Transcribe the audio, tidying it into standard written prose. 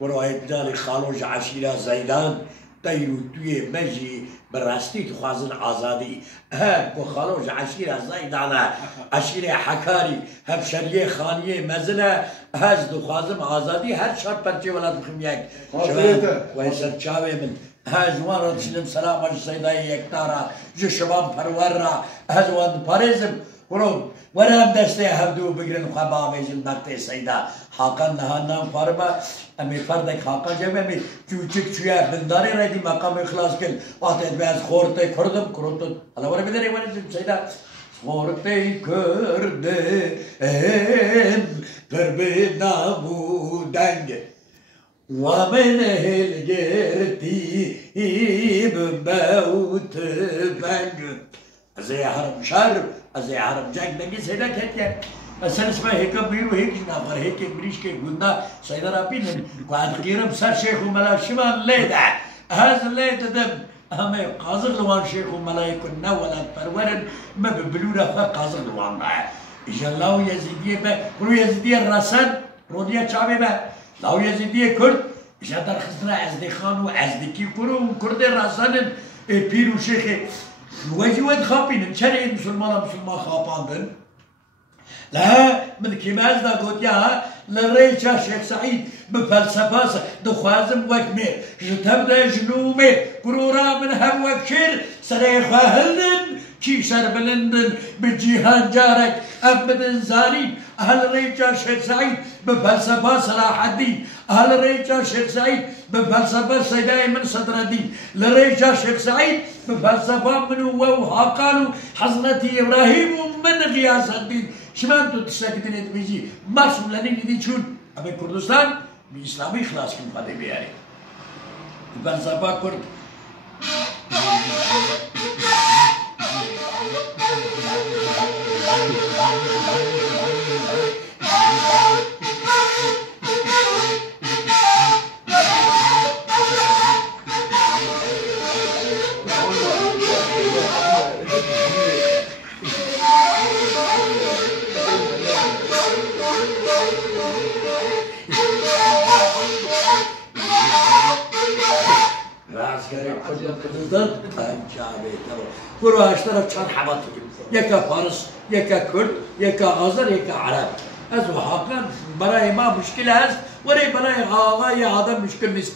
وروایت جاری خالوج عشیره زیدان تیرو توی مجی براستی تو خوازن آزادی هم خالوج عشیره زیدانه عشیره حکاری هم شریه خانیه مزنه هز دو خوازم آزادی هر شب پرچه ولاد بخیم یک و سر چاوه من هزوان را تشلم سلام علیه سیدای یکتارا جو شباب پرور را هزوان پارزم ورم دسته هردو بگرن خواه بیشن وقت سیدا حاکان نهان نام خاربا امی فردک حاکان جمع امی چوچک چویا بنداری رای دی مقام اخلاص کن وقت ادواز خورته کردم حالا ورم بداری ورم سیدا خورته کردم قرب نامودنگ و من هلگرتیم موت بنگ از حرم شهر از حرم جنگ نگی سیدا که اصلا اسمه هیکم بیرو هیک نفر هیک بریش که گنده سیدا را بینن که گیرم سر شیخ و ملا شمان لیده از لیده دم همه قاضر دوان شیخ و ملای کن نه ولد پرورن ما ببلو رفا قاضر دوان با ایجا لاو یزیدیه با برو یزیدیه رسن رودیه چاوه با لاو یزیدیه کرد ایجا در خسنا ازدخان و ازدکی کرو کرده رسن پیر و شیخ وجود خابين شرعي مسلمان خاباندن لا من كيما ازدا قلت يا لريشا شيخ سعيد بفلسفة دخوازم وكمي جتبدا جنومي قرورا من هم وكشير سريخ هلدن كي سربلندن بجيهان جارك أبدا زارين أهل ريشا شيخ سعيد بفلسفة صلاح الدين أهل ريشا شيخ سعيد بفلسفة سيداي من صدر الدين لريشا شيخ سعيد بفلسفة من وحقانو حضرتي إبراهيم من غياث الدين شمان تو تشتاكدين اتميجي مرسوم لنين دي چون أبي كردستان بإسلامي خلاص كم قدي بياري بفلسفة كرد برو هشترك چند حبات يكا فارس يكا كرد يكا آذر يكا عرب از حقا برای ما مشکل هست ولی برای آقای آدم مشکل نیست